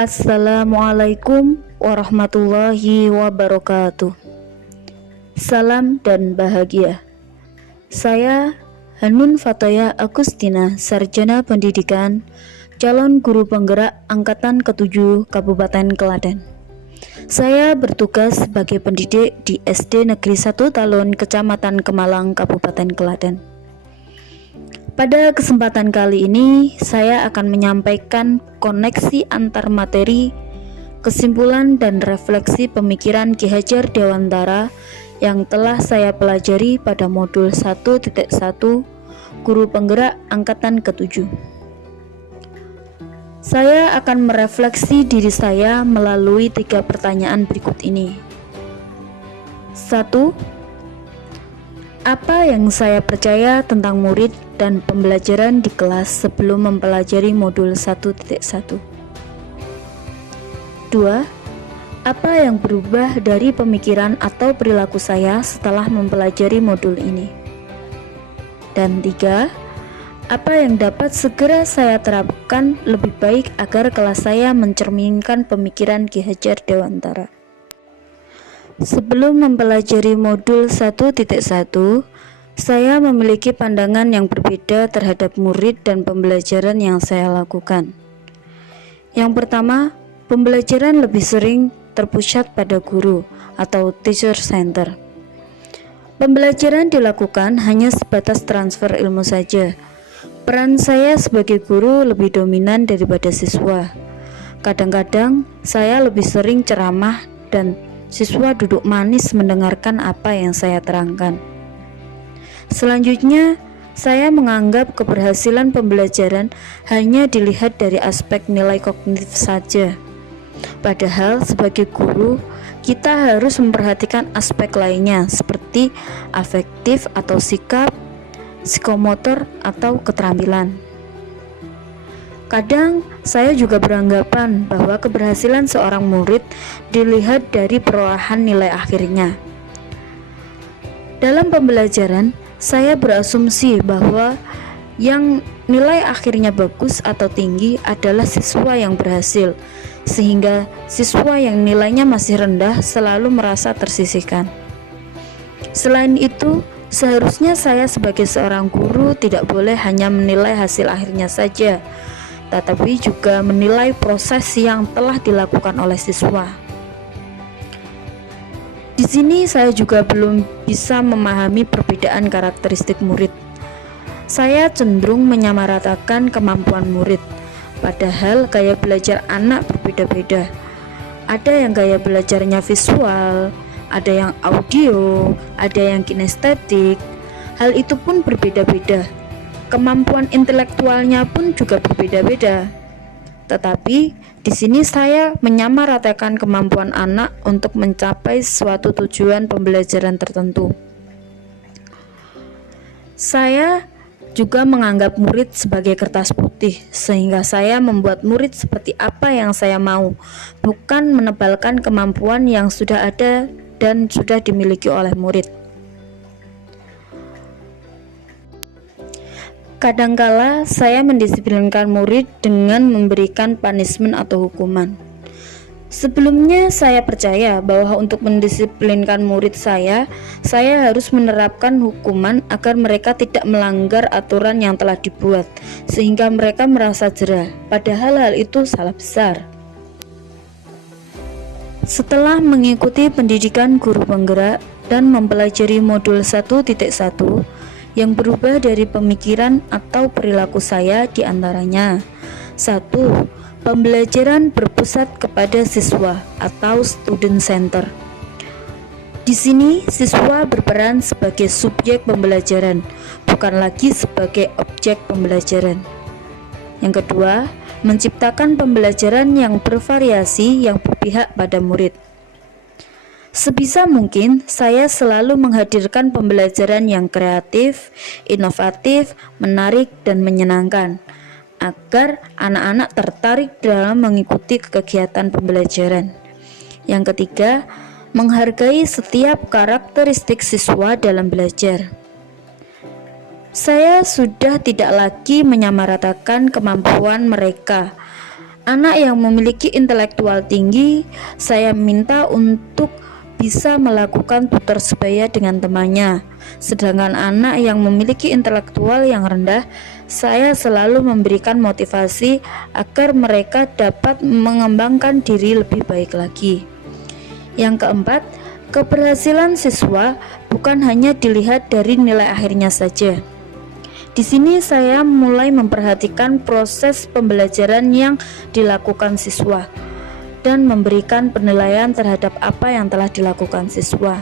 Assalamualaikum warahmatullahi wabarakatuh. Salam dan bahagia. Saya Hanun Fataya Agustina, Sarjana Pendidikan, calon guru penggerak Angkatan ke-7 Kabupaten Klaten. Saya bertugas sebagai pendidik di SD Negeri 1 Talun, Kecamatan Kemalang, Kabupaten Klaten. Pada kesempatan kali ini, saya akan menyampaikan koneksi antar materi, kesimpulan dan refleksi pemikiran Ki Hajar Dewantara yang telah saya pelajari pada modul 1.1 Guru Penggerak Angkatan ke-7. Saya akan merefleksi diri saya melalui 3 pertanyaan berikut ini. 1. Apa yang saya percaya tentang murid dan pembelajaran di kelas sebelum mempelajari modul 1.1? 2. Apa yang berubah dari pemikiran atau perilaku saya setelah mempelajari modul ini? Dan 3. Apa yang dapat segera saya terapkan lebih baik agar kelas saya mencerminkan pemikiran Ki Hajar Dewantara? Sebelum mempelajari modul 1.1, saya memiliki pandangan yang berbeda terhadap murid dan pembelajaran yang saya lakukan. Yang pertama, pembelajaran lebih sering terpusat pada guru atau teacher center. Pembelajaran dilakukan hanya sebatas transfer ilmu saja. Peran saya sebagai guru lebih dominan daripada siswa. Kadang-kadang saya lebih sering ceramah dan siswa duduk manis mendengarkan apa yang saya terangkan. Selanjutnya, saya menganggap keberhasilan pembelajaran hanya dilihat dari aspek nilai kognitif saja. Padahal sebagai guru, kita harus memperhatikan aspek lainnya seperti afektif atau sikap, psikomotor atau keterampilan. Kadang saya juga beranggapan bahwa keberhasilan seorang murid dilihat dari perolehan nilai akhirnya. Dalam pembelajaran, saya berasumsi bahwa yang nilai akhirnya bagus atau tinggi adalah siswa yang berhasil, sehingga siswa yang nilainya masih rendah selalu merasa tersisihkan. Selain itu, seharusnya saya sebagai seorang guru tidak boleh hanya menilai hasil akhirnya saja, tetapi juga menilai proses yang telah dilakukan oleh siswa. Di sini saya juga belum bisa memahami perbedaan karakteristik murid. Saya cenderung menyamaratakan kemampuan murid, padahal gaya belajar anak berbeda-beda. Ada yang gaya belajarnya visual, ada yang audio, ada yang kinestetik. Hal itu pun berbeda-beda. Kemampuan intelektualnya pun juga berbeda-beda. Tetapi di sini saya menyamaratakan kemampuan anak untuk mencapai suatu tujuan pembelajaran tertentu. Saya juga menganggap murid sebagai kertas putih, sehingga saya membuat murid seperti apa yang saya mau, bukan menebalkan kemampuan yang sudah ada dan sudah dimiliki oleh murid. Kadangkala saya mendisiplinkan murid dengan memberikan punishment atau hukuman. Sebelumnya saya percaya bahwa untuk mendisiplinkan murid saya harus menerapkan hukuman agar mereka tidak melanggar aturan yang telah dibuat, sehingga mereka merasa jera. Padahal hal itu salah besar. Setelah mengikuti pendidikan guru penggerak dan mempelajari modul 1.1, yang berubah dari pemikiran atau perilaku saya diantaranya: 1. Pembelajaran berpusat kepada siswa atau student center. Di sini siswa berperan sebagai subjek pembelajaran, bukan lagi sebagai objek pembelajaran. Yang kedua, menciptakan pembelajaran yang bervariasi yang berpihak pada murid. Sebisa mungkin, saya selalu menghadirkan pembelajaran yang kreatif, inovatif, menarik, dan menyenangkan, agar anak-anak tertarik dalam mengikuti kegiatan pembelajaran. Yang ketiga, menghargai setiap karakteristik siswa dalam belajar. Saya sudah tidak lagi menyamaratakan kemampuan mereka Anak yang memiliki intelektual tinggi, saya minta untuk bisa melakukan tutor sebaya dengan temannya. Sedangkan anak yang memiliki intelektual yang rendah, saya selalu memberikan motivasi agar mereka dapat mengembangkan diri lebih baik lagi. Yang keempat, keberhasilan siswa bukan hanya dilihat dari nilai akhirnya saja. Di sini saya mulai memperhatikan proses pembelajaran yang dilakukan siswa dan memberikan penilaian terhadap apa yang telah dilakukan siswa.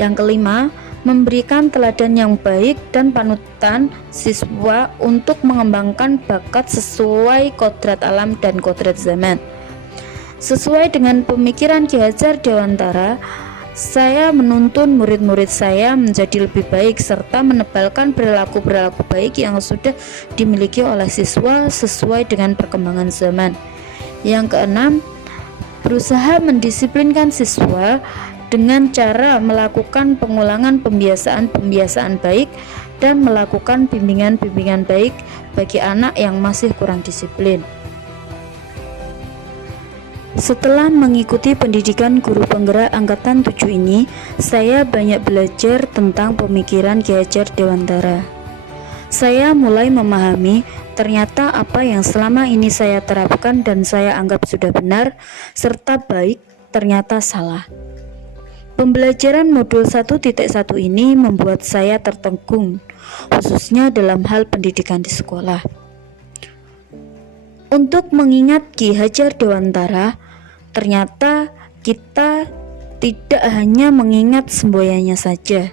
Yang kelima, memberikan teladan yang baik dan panutan siswa untuk mengembangkan bakat sesuai kodrat alam dan kodrat zaman. Sesuai dengan pemikiran Ki Hajar Dewantara, saya menuntun murid-murid saya menjadi lebih baik serta menebalkan perilaku-perilaku baik yang sudah dimiliki oleh siswa sesuai dengan perkembangan zaman. Yang keenam, berusaha mendisiplinkan siswa dengan cara melakukan pengulangan pembiasaan-pembiasaan baik dan melakukan bimbingan-bimbingan baik bagi anak yang masih kurang disiplin. Setelah mengikuti pendidikan guru penggerak angkatan 7 ini, saya banyak belajar tentang pemikiran Ki Hajar Dewantara. Saya mulai memahami ternyata apa yang selama ini saya terapkan dan saya anggap sudah benar serta baik ternyata salah. Pembelajaran modul 1.1 ini membuat saya tertegun, khususnya dalam hal pendidikan di sekolah. Untuk mengingat Ki Hajar Dewantara, ternyata kita tidak hanya mengingat semboyannya saja,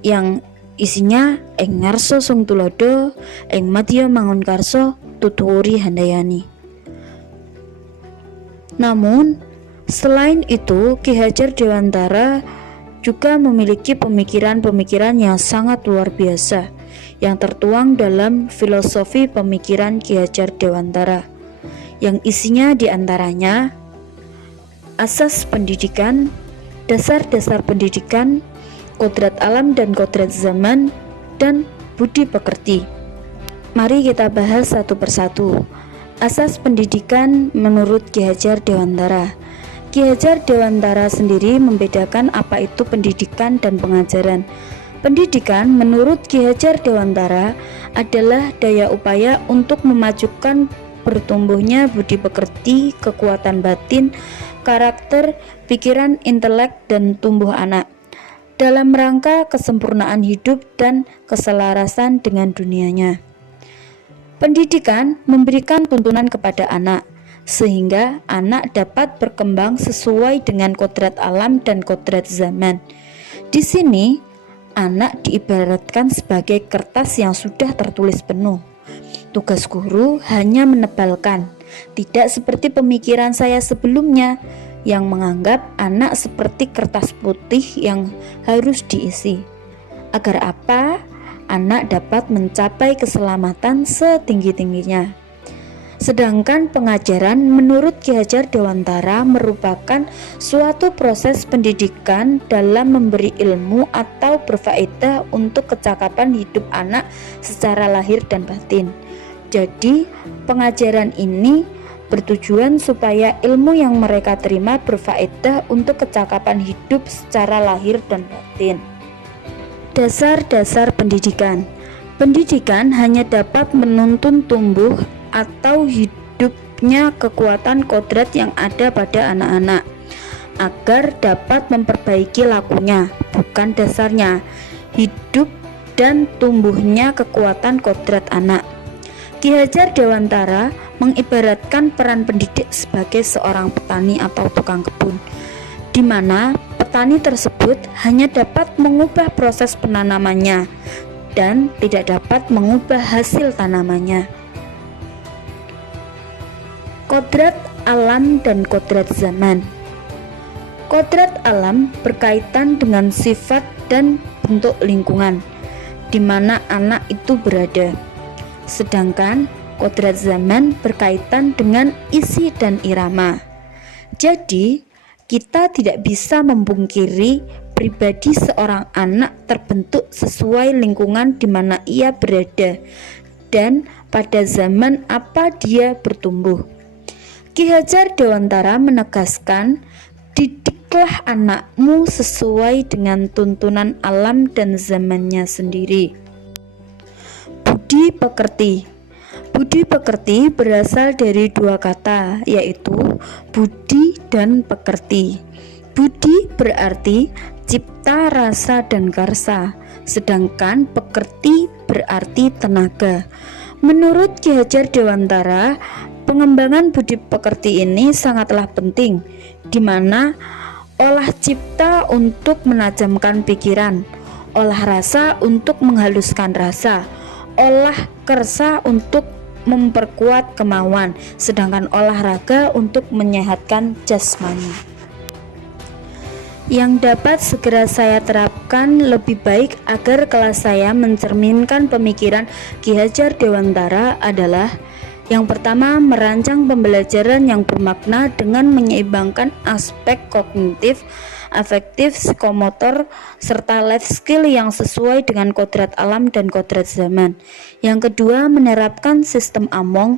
yang isinya ing ngarsa sung tulodo, ing madya mangun karso, tuturi handayani. Namun, selain itu, Ki Hajar Dewantara juga memiliki pemikiran-pemikiran yang sangat luar biasa yang tertuang dalam filosofi pemikiran Ki Hajar Dewantara, yang isinya diantaranya asas pendidikan, dasar-dasar pendidikan, kodrat alam dan kodrat zaman, dan budi pekerti. Mari kita bahas satu persatu. Asas pendidikan menurut Ki Hajar Dewantara. Ki Hajar Dewantara sendiri membedakan apa itu pendidikan dan pengajaran. Pendidikan menurut Ki Hajar Dewantara adalah daya upaya untuk memajukan bertumbuhnya budi pekerti, kekuatan batin, karakter, pikiran, intelek, dan tumbuh anak dalam rangka kesempurnaan hidup dan keselarasan dengan dunianya. Pendidikan memberikan tuntunan kepada anak sehingga anak dapat berkembang sesuai dengan kodrat alam dan kodrat zaman. Di sini anak diibaratkan sebagai kertas yang sudah tertulis penuh. Tugas guru hanya menebalkan, tidak seperti pemikiran saya sebelumnya yang menganggap anak seperti kertas putih yang harus diisi. Agar apa? Anak dapat mencapai keselamatan setinggi-tingginya. Sedangkan pengajaran menurut Ki Hajar Dewantara merupakan suatu proses pendidikan dalam memberi ilmu atau berfaedah untuk kecakapan hidup anak secara lahir dan batin. Jadi, pengajaran ini bertujuan supaya ilmu yang mereka terima berfaedah untuk kecakapan hidup secara lahir dan batin. Dasar-dasar pendidikan. Pendidikan hanya dapat menuntun tumbuh atau hidupnya kekuatan kodrat yang ada pada anak-anak agar dapat memperbaiki lakunya, bukan dasarnya, hidup dan tumbuhnya kekuatan kodrat anak. Ki Hajar Dewantara mengibaratkan peran pendidik sebagai seorang petani atau tukang kebun, di mana petani tersebut hanya dapat mengubah proses penanamannya dan tidak dapat mengubah hasil tanamannya. Kodrat alam dan kodrat zaman. Kodrat alam berkaitan dengan sifat dan bentuk lingkungan di mana anak itu berada. Sedangkan kodrat zaman berkaitan dengan isi dan irama. Jadi, kita tidak bisa memungkiri pribadi seorang anak terbentuk sesuai lingkungan di mana ia berada dan pada zaman apa dia bertumbuh. Ki Hajar Dewantara menegaskan, didiklah anakmu sesuai dengan tuntunan alam dan zamannya sendiri. Budi pekerti. Budi pekerti berasal dari dua kata, yaitu budi dan pekerti. Budi berarti cipta, rasa, dan karsa, sedangkan pekerti berarti tenaga. Menurut Ki Hajar Dewantara, pengembangan budi pekerti ini sangatlah penting, di mana olah cipta untuk menajamkan pikiran, olah rasa untuk menghaluskan rasa, olah kersa untuk memperkuat kemauan, sedangkan olahraga untuk menyehatkan jasmani. Yang dapat segera saya terapkan lebih baik agar kelas saya mencerminkan pemikiran Ki Hajar Dewantara adalah: yang pertama, merancang pembelajaran yang bermakna dengan menyeimbangkan aspek kognitif, afektif, psikomotor, serta life skill yang sesuai dengan kodrat alam dan kodrat zaman. Yang kedua, menerapkan sistem Among.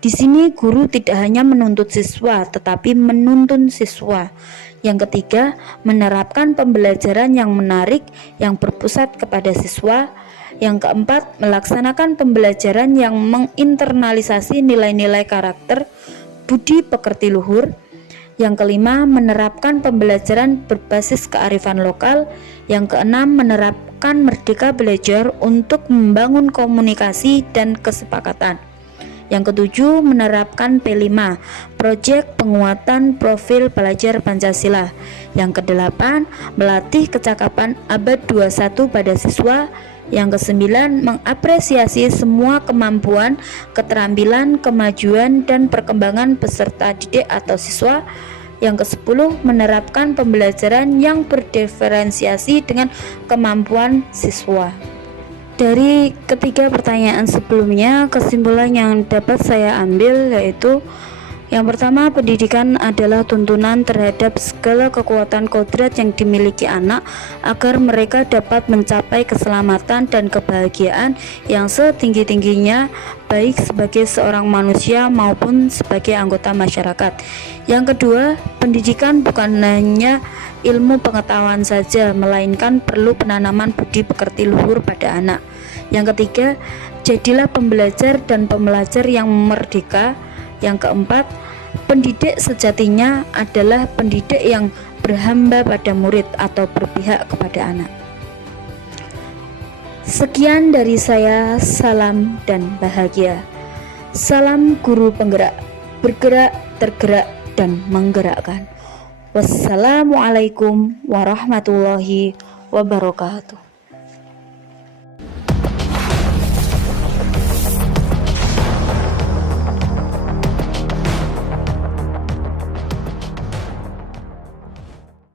Di sini guru tidak hanya menuntut siswa, tetapi menuntun siswa. Yang ketiga, menerapkan pembelajaran yang menarik, yang berpusat kepada siswa. Yang keempat, melaksanakan pembelajaran yang menginternalisasi nilai-nilai karakter, budi pekerti luhur. Yang kelima, menerapkan pembelajaran berbasis kearifan lokal. Yang keenam, menerapkan merdeka belajar untuk membangun komunikasi dan kesepakatan. Yang ketujuh, menerapkan P5, proyek penguatan profil pelajar Pancasila. Yang kedelapan, melatih kecakapan abad 21 pada siswa. Yang kesembilan, mengapresiasi semua kemampuan, keterampilan, kemajuan, dan perkembangan peserta didik atau siswa. Yang kesepuluh, menerapkan pembelajaran yang berdiferensiasi dengan kemampuan siswa. Dari ketiga pertanyaan sebelumnya, kesimpulan yang dapat saya ambil yaitu: yang pertama, pendidikan adalah tuntunan terhadap segala kekuatan kodrat yang dimiliki anak agar mereka dapat mencapai keselamatan dan kebahagiaan yang setinggi-tingginya, baik sebagai seorang manusia maupun sebagai anggota masyarakat. Yang kedua, pendidikan bukan hanya ilmu pengetahuan saja, melainkan perlu penanaman budi pekerti luhur pada anak. Yang ketiga, jadilah pembelajar dan pembelajar yang merdeka. Yang keempat, pendidik sejatinya adalah pendidik yang berhamba pada murid atau berpihak kepada anak. Sekian dari saya, salam dan bahagia. Salam guru penggerak, bergerak, tergerak, dan menggerakkan. Wassalamualaikum warahmatullahi wabarakatuh.